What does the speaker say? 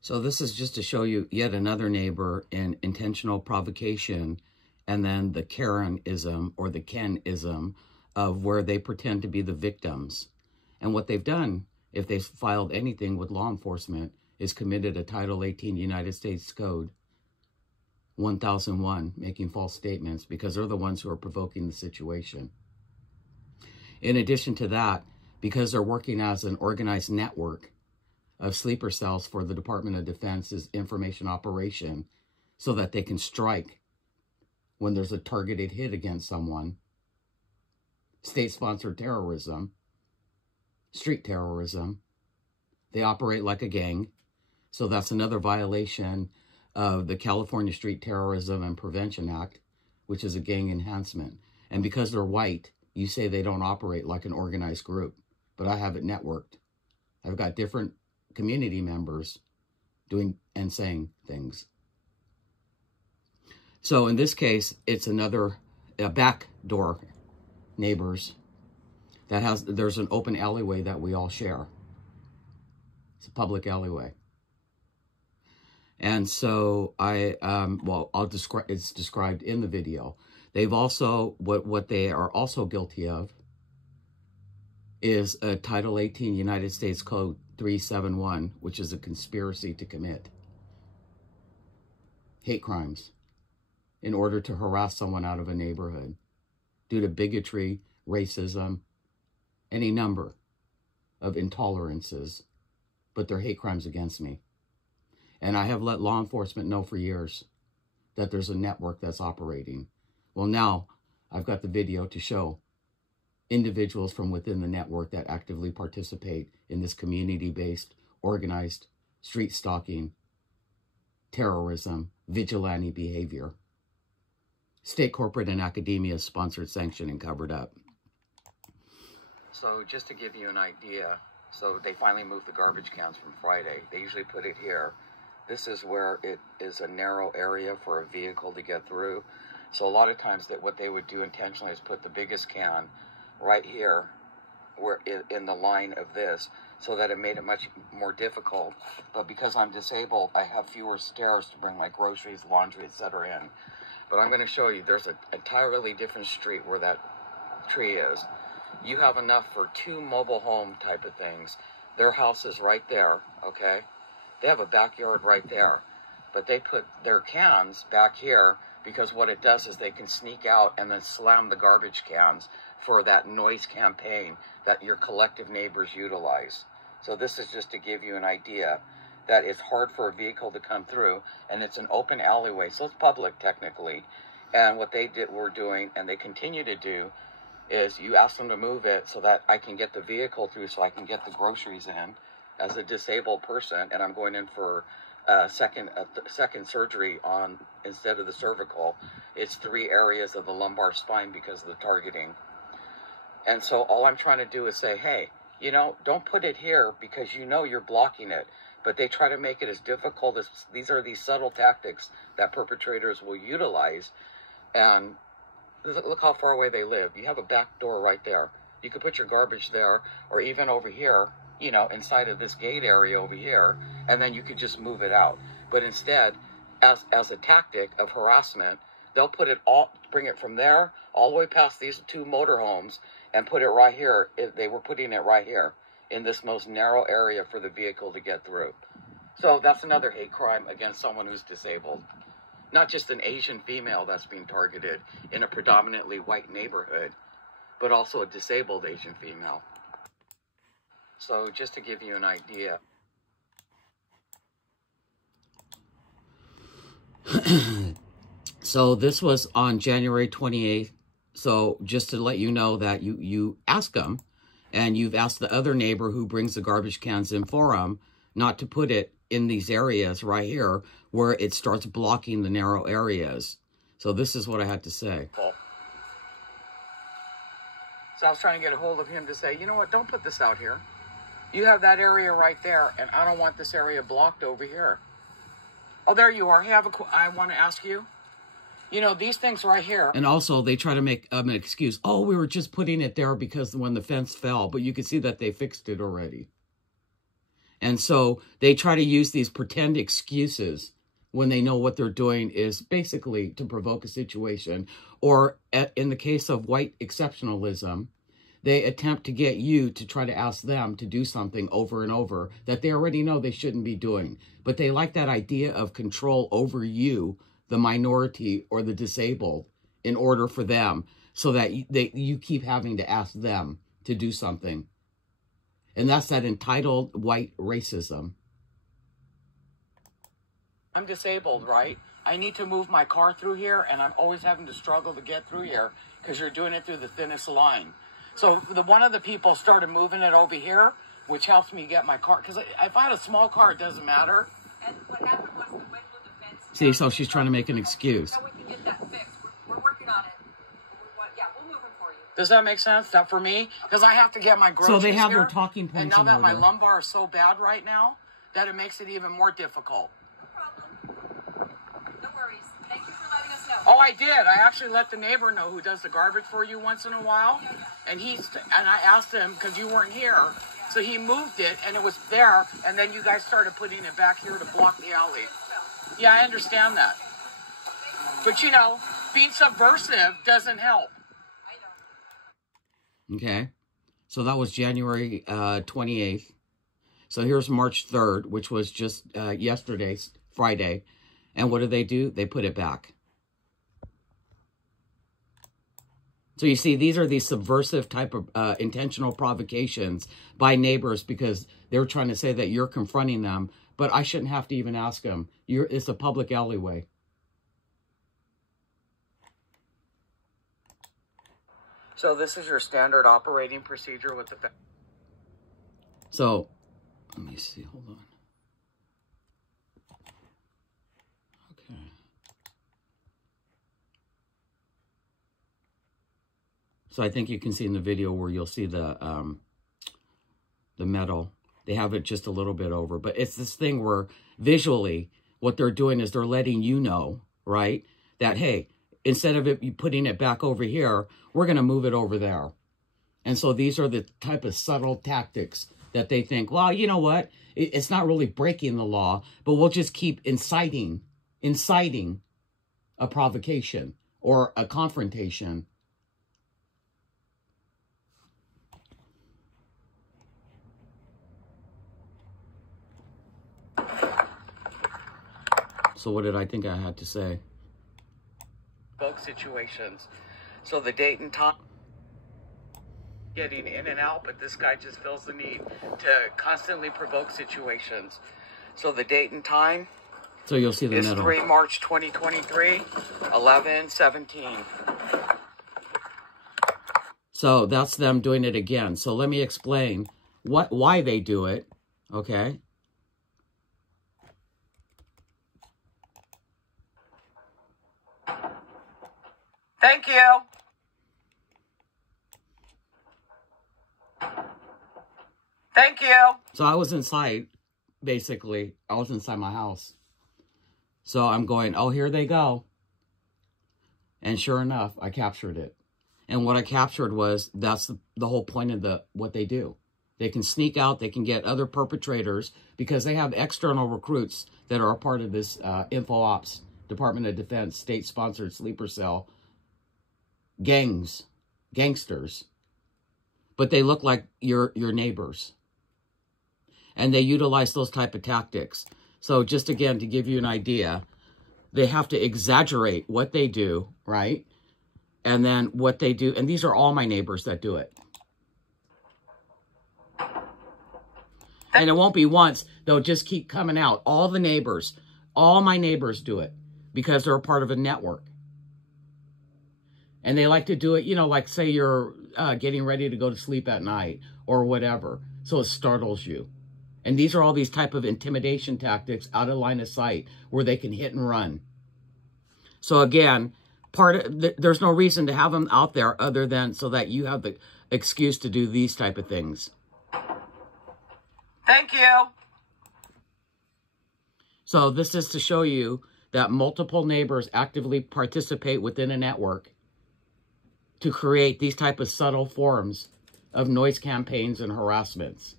So this is just to show you yet another neighbor in intentional provocation, and then the Karenism or the Kenism of where they pretend to be the victims. And what they've done, if they've filed anything with law enforcement, is committed a Title 18 United States Code 1001, making false statements, because they're the ones who are provoking the situation. In addition to that, because they're working as an organized network of sleeper cells for the Department of Defense's information operation, so that they can strike when there's a targeted hit against someone, state-sponsored terrorism, street terrorism, they operate like a gang. So that's another violation of the California Street Terrorism and Prevention Act, which is a gang enhancement. And because they're white, you say they don't operate like an organized group, but I have it networked. I've got different community members doing and saying things. So in this case, it's another back door neighbors that there's an open alleyway that we all share. It's a public alleyway. And so it's described in the video. They've also, what they are also guilty of is a Title 18 United States Code 371, which is a conspiracy to commit hate crimes in order to harass someone out of a neighborhood due to bigotry, racism, any number of intolerances, but they're hate crimes against me. And I have let law enforcement know for years that there's a network that's operating. Well, now I've got the video to show individuals from within the network that actively participate in this community-based, organized, street stalking, terrorism, vigilante behavior. State, corporate, and academia sponsored, sanctioned, and covered up. So just to give you an idea, so they finally moved the garbage cans from Friday. They usually put it here. This is where it is a narrow area for a vehicle to get through. So a lot of times what they would do intentionally is put the biggest can right here, where in the line of this, so that it made it much more difficult. But because I'm disabled, I have fewer stairs to bring my groceries, laundry, etc. in. But I'm going to show you, there's an entirely different street where that tree is. You have enough for 2 mobile home type of things. Their house is right there, okay? They have a backyard right there. But they put their cans back here because what it does is they can sneak out and then slam the garbage cans for that noise campaign that your collective neighbors utilize. So this is just to give you an idea that it's hard for a vehicle to come through, and it's an open alleyway, so it's public technically. And what they were doing, and they continue to do, is you ask them to move it so that I can get the vehicle through, so I can get the groceries in as a disabled person, and I'm going in for second surgery on, instead of the cervical, it's 3 areas of the lumbar spine because of the targeting. And so all I'm trying to do is say, hey, you know, don't put it here because you know you're blocking it. But they try to make it as difficult as, these are these subtle tactics that perpetrators will utilize. And look how far away they live. You have a back door right there. You could put your garbage there, or even over here, you know, inside of this gate area over here, and then you could just move it out. But instead, as a tactic of harassment, they'll put it all, bring it from there all the way past these 2 motorhomes and put it right here. They were putting it right here in this most narrow area for the vehicle to get through. So that's another hate crime against someone who's disabled. Not just an Asian female that's being targeted in a predominantly white neighborhood, but also a disabled Asian female. So just to give you an idea. So this was on January 28th. So just to let you know that you ask them, and you've asked the other neighbor who brings the garbage cans in for them not to put it in these areas right here where it starts blocking the narrow areas. So this is what I had to say. So I was trying to get a hold of him to say, you know what, don't put this out here. You have that area right there, and I don't want this area blocked over here. Oh, there you are. Hey, I want to ask you. You know, these things right here. And also, they try to make an excuse. Oh, we were just putting it there because when the fence fell. But you can see that they fixed it already. And so they try to use these pretend excuses when they know what they're doing is basically to provoke a situation. Or in the case of white exceptionalism, they attempt to get you to try to ask them to do something over and over that they already know they shouldn't be doing. But they like that idea of control over you, the minority or the disabled, in order for them, so that you keep having to ask them to do something. And that's that entitled white racism. I'm disabled, right? I need to move my car through here, and I'm always having to struggle to get through here because you're doing it through the thinnest line. So one of the people started moving it over here, which helps me get my car. Because if I had a small car, it doesn't matter. And what happened was the wind blew the fence. See, so she's trying to make an excuse. So we can get that fixed. We're working on it. Yeah, we'll move it for you. Does that make sense? That for me? Because I have to get my groceries So they have here, their talking points. And now that my order. lumbar is so bad right now, that it makes it even more difficult. No problem. No worries. Thank you for letting us know. Oh, I did. I actually let the neighbor know who does the garbage for you once in a while. Yeah. And I asked him, because you weren't here, so he moved it, and it was there, and then you guys started putting it back here to block the alley. Yeah, I understand that. But, you know, being subversive doesn't help. I know. Okay. So that was January 28th. So here's March 3rd, which was just yesterday, Friday. And what do? They put it back. So you see, these are these subversive type of intentional provocations by neighbors because they're trying to say that you're confronting them, but I shouldn't have to even ask them. It's a public alleyway. So this is your standard operating procedure with the... So, let me see, hold on. Okay. So I think you can see in the video where you'll see the metal. They have it just a little bit over. But it's this thing where visually what they're doing is they're letting you know, right, that, hey, instead of it putting it back over here, we're going to move it over there. And so these are the type of subtle tactics that they think, well, you know what? It's not really breaking the law, but we'll just keep inciting a provocation or a confrontation. So what did I think I had to say? Both situations. So the date and time, getting in and out, but this guy just feels the need to constantly provoke situations. So the date and time, so you'll see the is metal. 3 March 2023, 11:17. So that's them doing it again. So let me explain why they do it, okay? Thank you. Thank you. So I was inside, basically. I was inside my house. So I'm going, oh, here they go. And sure enough, I captured it. And what I captured was, that's the whole point of what they do. They can sneak out, they can get other perpetrators, because they have external recruits that are a part of this Info Ops, Department of Defense, state-sponsored sleeper cell, gangsters. But they look like your neighbors. And they utilize those type of tactics. So just again, to give you an idea, they have to exaggerate what they do, right? And then what they do, and these are all my neighbors that do it. And it won't be once, they'll just keep coming out. All my neighbors do it because they're a part of a network. And they like to do it, you know, like say you're getting ready to go to sleep at night or whatever. So it startles you. And these are all these type of intimidation tactics out of line of sight where they can hit and run. So again, there's no reason to have them out there other than so that you have the excuse to do these type of things. Thank you. So this is to show you that multiple neighbors actively participate within a network to create these type of subtle forms of noise campaigns and harassments.